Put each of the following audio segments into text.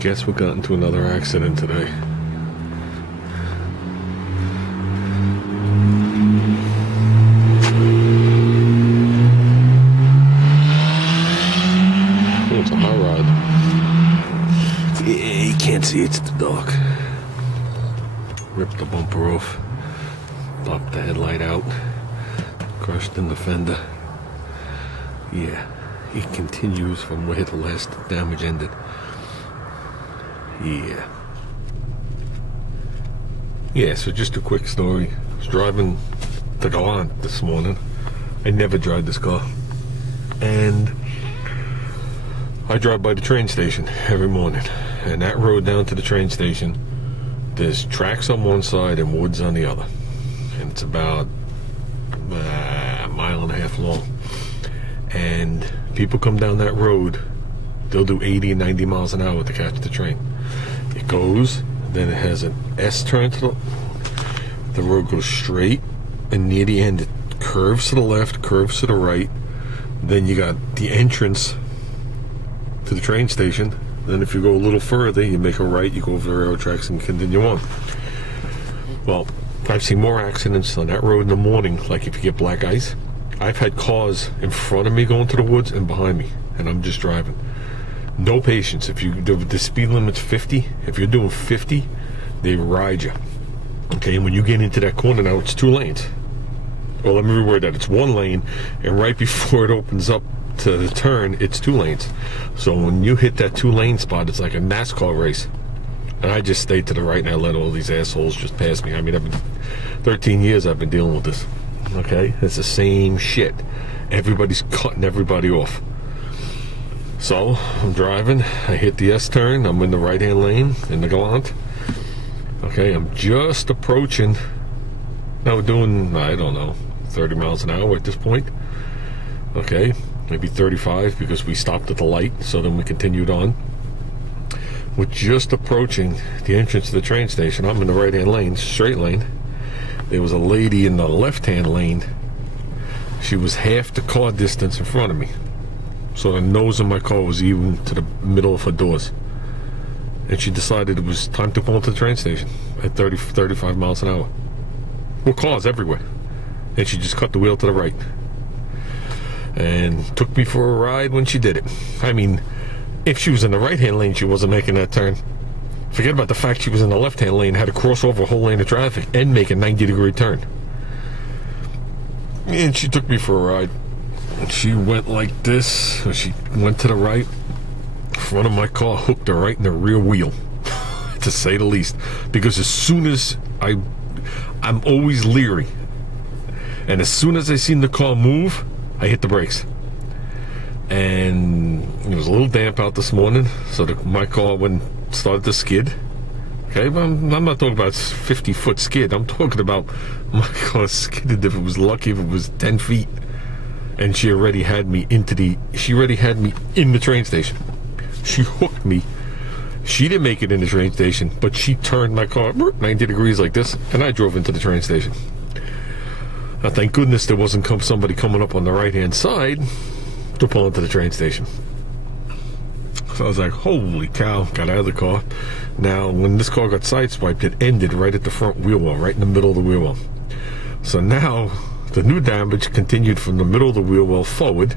Guess we got into another accident today. Oh, it's a hot rod. Yeah, you can't see, it's the dark. Ripped the bumper off. Popped the headlight out. Crushed in the fender. Yeah, it continues from where the last damage ended. Yeah, so just a quick story. I was driving to Galant this morning. I never drive this car. And I drive by the train station every morning. And that road down to the train station, there's tracks on one side and woods on the other. And it's about a mile and a half long. And people come down that road, they'll do 80 and 90 miles an hour to catch the train. It goes, then it has an S turn to the road goes straight, and near the end it curves to the left, curves to the right. Then you got the entrance to the train station. Then if you go a little further, you make a right, you go over the railroad tracks and continue on. Well, I've seen more accidents on that road in the morning, like if you get black ice. I've had cars in front of me going to the woods and behind me, and I'm just driving. No patience. If you the speed limit's 50, if you're doing 50, they ride you. Okay, and when you get into that corner now, it's 2 lanes. Well, let me reword that. It's 1 lane, and right before it opens up to the turn, it's 2 lanes. So when you hit that 2-lane spot, it's like a NASCAR race. And I just stayed to the right, and I let all these assholes just pass me. I mean, 13 years I've been dealing with this. Okay, it's the same shit. Everybody's cutting everybody off. So I'm driving, I hit the S turn, I'm in the right hand lane in the Galant. Okay, I'm just approaching. Now we're doing, I don't know, 30 miles an hour at this point. Okay, maybe 35 because we stopped at the light, so then we continued on. We're just approaching the entrance to the train station. I'm in the right hand lane, straight lane. There was a lady in the left-hand lane. She was half the car distance in front of me. So the nose of my car was even to the middle of her doors. And she decided it was time to pull into the train station at 35 miles an hour. Well, cars everywhere. And she just cut the wheel to the right. And took me for a ride when she did it. I mean, if she was in the right-hand lane, she wasn't making that turn. Forget about the fact she was in the left-hand lane, had to cross over a whole lane of traffic and make a 90-degree turn. And she took me for a ride. And she went like this. She went to the right. Front of my car hooked her right in the rear wheel, to say the least. Because as soon as I'm always leery. And as soon as I seen the car move, I hit the brakes. And it was a little damp out this morning, so my car started to skid. Okay, but I'm not talking about 50-foot skid. I'm talking about my car skidded if it was lucky, if it was 10 feet. And she already had me in the train station. She hooked me. She didn't make it in the train station, but she turned my car 90 degrees like this, and I drove into the train station. Now, thank goodness there wasn't somebody coming up on the right-hand side to pull into the train station. So I was like, holy cow, got out of the car. Now, when this car got sideswiped, it ended right at the front wheel well, right in the middle of the wheel well. So now, the new damage continued from the middle of the wheel well forward.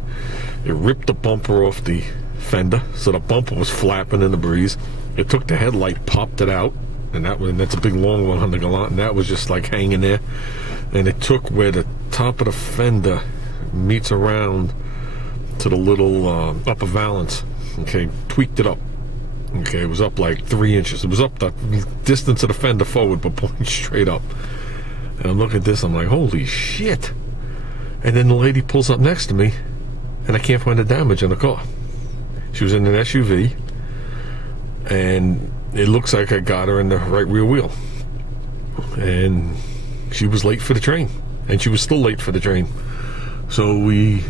It ripped the bumper off the fender, so the bumper was flapping in the breeze. It took the headlight, popped it out, and that's a big long one on the Galant, and that was just like hanging there. And it took where the top of the fender meets around to the little upper valance. Okay, tweaked it up. Okay, it was up like 3 inches. It was up the distance of the fender forward, but pointing straight up. And I'm looking at this, I'm like, holy shit. And then the lady pulls up next to me, and I can't find the damage on the car. She was in an SUV, and it looks like I got her in the right rear wheel. And she was late for the train, and she was still late for the train. So we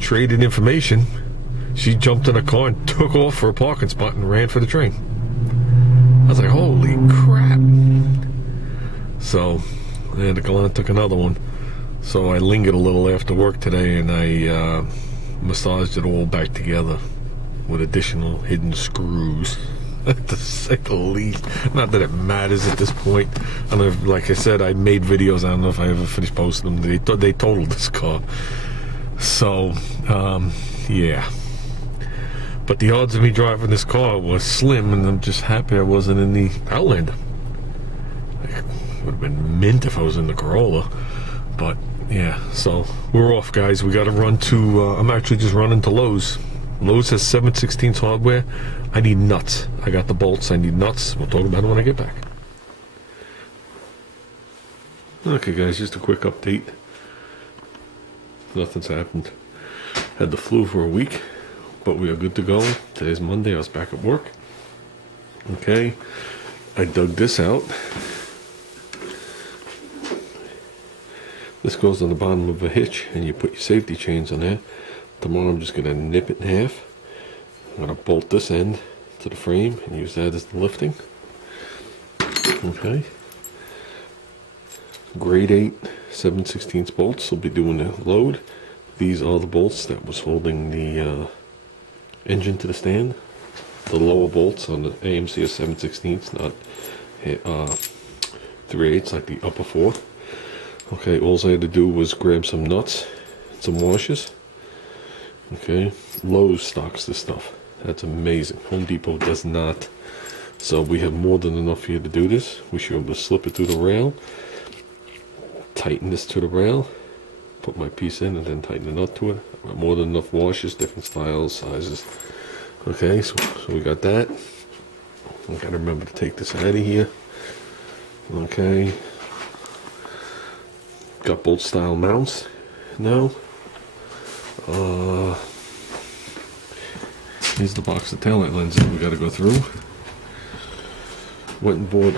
traded information. She jumped in a car and took off for a parking spot and ran for the train. I was like, holy crap. So, the Galant took another one. So I lingered a little after work today, and I massaged it all back together with additional hidden screws. to say the least. Not that it matters at this point. I don't know if, like I said, I made videos. I don't know if I ever finished posting them. They totaled this car. So, yeah. But the odds of me driving this car was slim, and I'm just happy I wasn't in the Outlander. It would have been mint if I was in the Corolla. But, yeah, so we're off, guys. We got to run to, I'm actually just running to Lowe's. Lowe's has 7/16 hardware. I need nuts. I got the bolts. I need nuts. We'll talk about it when I get back. Okay, guys, just a quick update. Nothing's happened. Had the flu for a week, but we are good to go. Today's Monday. I was back at work. Okay, I dug this out. This goes on the bottom of a hitch, and you put your safety chains on there. Tomorrow I'm just going to nip it in half. I'm going to bolt this end to the frame and use that as the lifting. Okay. Grade 8 7/16 bolts will be doing the load. These are the bolts that was holding the engine to the stand. The lower bolts on the AMC are 7/16, not 3/8 like the upper four. Okay, all I had to do was grab some nuts, some washers. Okay, Lowe's stocks this stuff. That's amazing. Home Depot does not. So we have more than enough here to do this. We should be able to slip it through the rail, tighten this to the rail, put my piece in, and then tighten the nut to it. More than enough washers, different styles, sizes. Okay, so we got that. I gotta remember to take this out of here. Okay. Got bolt style mounts now. Here's the box of taillight lenses we got to go through. Went and bought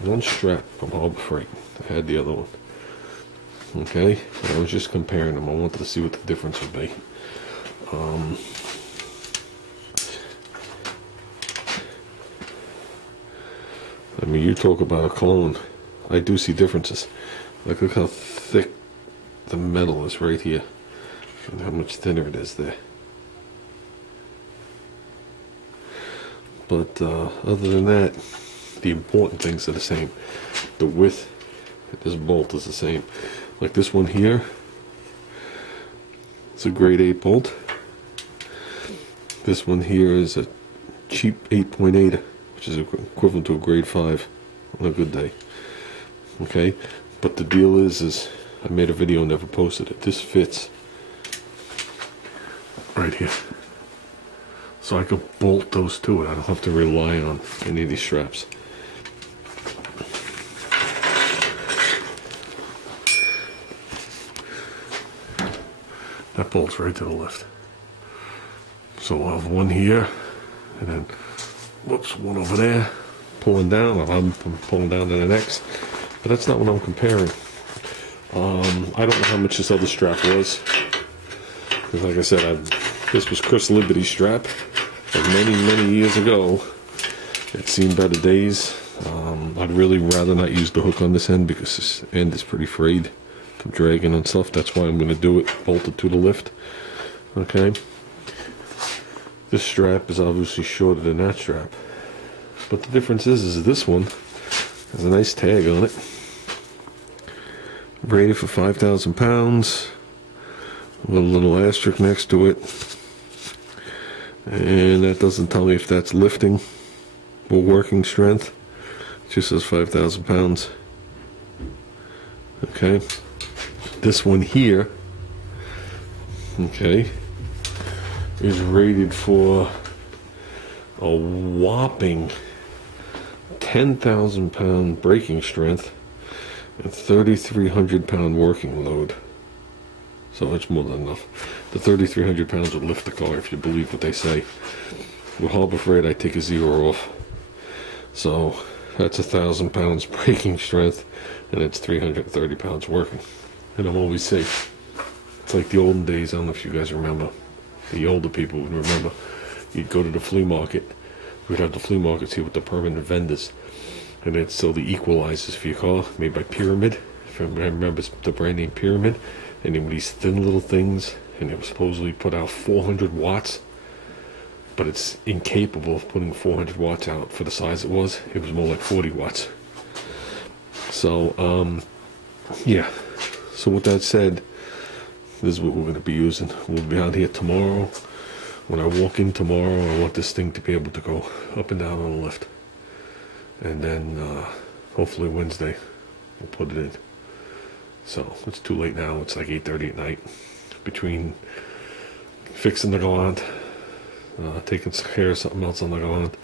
one strap from Harbor Freight. I had the other one. Okay, I was just comparing them. I wanted to see what the difference would be. I mean, you talk about a clone. I do see differences. Like, look how thick the metal is right here, and how much thinner it is there. But other than that, the important things are the same. The width of this bolt is the same. Like this one here, it's a grade 8 bolt. This one here is a cheap 8.8, which is equivalent to a grade 5 on a good day. Okay, but the deal is I made a video and never posted it. This fits right here. So I could bolt those to it. I don't have to rely on any of these straps. That bolts right to the left. So I'll have one here, and then, whoops, one over there, pulling down. I'm pulling down to the next. But that's not what I'm comparing. I don't know how much this other strap was. Because like I said, this was Chris Liberty's strap. Like many years ago. It's seen better days. I'd really rather not use the hook on this end because this end is pretty frayed from dragging and stuff. That's why I'm going to do it bolted to the lift. Okay. This strap is obviously shorter than that strap. But the difference is this one has a nice tag on it. Rated for 5,000 pounds. With a little asterisk next to it. And that doesn't tell me if that's lifting or working strength. It just says 5,000 pounds. Okay. This one here, okay, is rated for a whopping 10,000 pound braking strength and 3,300 pound working load. So it's more than enough. The 3,300 pounds would lift the car if you believe what they say. With Harbor Freight, I take a 0 off. So that's 1,000 pounds braking strength, and it's 330 pounds working. And I'm always safe. It's like the olden days. I don't know if you guys remember. The older people would remember. You'd go to the flea market. We'd have the flea markets here with the permanent vendors. And they'd sell the equalizers for your car, made by Pyramid. If I remember the brand name Pyramid. And they were these thin little things, and they were supposedly put out 400 watts. but it's incapable of putting 400 watts out for the size it was. It was more like 40 watts. So, yeah. So with that said, this is what we're going to be using. We'll be out here tomorrow. When I walk in tomorrow, I want this thing to be able to go up and down on the lift. And then, hopefully Wednesday, we'll put it in. So, it's too late now. It's like 8:30 at night. Between fixing the Galant, taking care of something else on the Galant,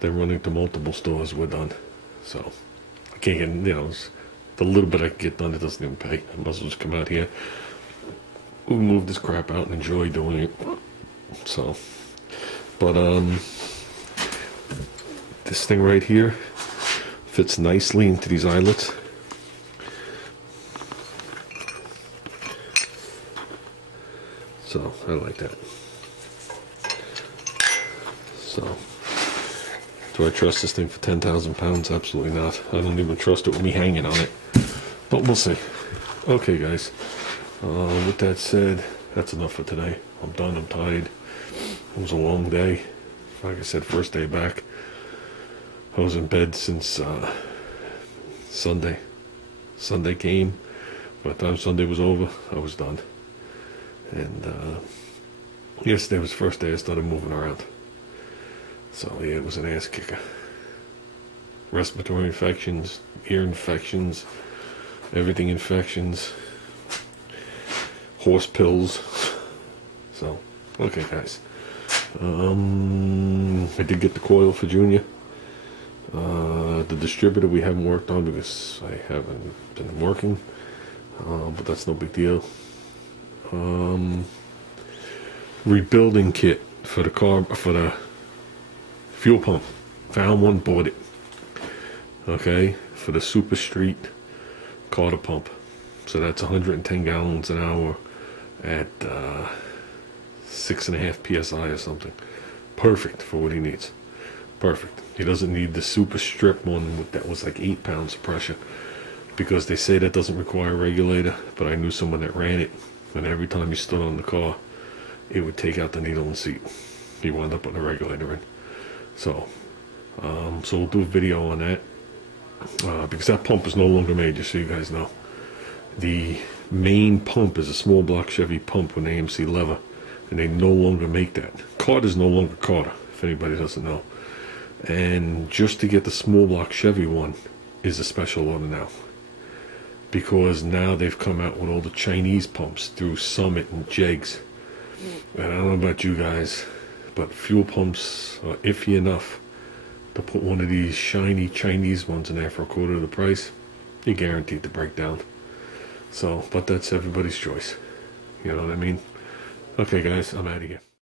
then running to multiple stores, we're done. So, I can't get, you know, the little bit I can get done, it doesn't even pay. I must as well just come out here, we'll move this crap out and enjoy doing it. So, but, this thing right here fits nicely into these eyelets. So, I like that. So, do I trust this thing for 10,000 pounds? Absolutely not. I don't even trust it with me hanging on it. But we'll see. Okay, guys. With that said, that's enough for today. I'm done. I'm tired. It was a long day. Like I said, first day back. I was in bed since Sunday. Sunday came. By the time Sunday was over, I was done. And yesterday was the first day I started moving around. So yeah, it was an ass kicker. Respiratory infections, ear infections, everything infections, horse pills. So, okay guys. I did get the coil for Junior. The distributor we haven't worked on because I haven't been working. But that's no big deal. Rebuilding kit for the car, for the fuel pump. Found one, bought it. Okay, for the Super Street Carter pump. So that's 110 gallons an hour at 6.5 psi or something. Perfect for what he needs. Perfect. He doesn't need the super strip one that was like 8 pounds of pressure, because they say that doesn't require a regulator, but I knew someone that ran it, and every time he stood on the car, it would take out the needle and seat. He wound up putting a regulator in. So, so we'll do a video on that, because that pump is no longer made, just so you guys know. The main pump is a small block Chevy pump with an AMC lever, and they no longer make that. Carter's no longer Carter, if anybody doesn't know. And just to get the small block Chevy one is a special order now, because now they've come out with all the Chinese pumps through Summit and Jegs. And I don't know about you guys, but fuel pumps are iffy enough to put one of these shiny Chinese ones in there for a quarter of the price. You're guaranteed to break down. So, but that's everybody's choice. You know what I mean? Okay guys, I'm out of here.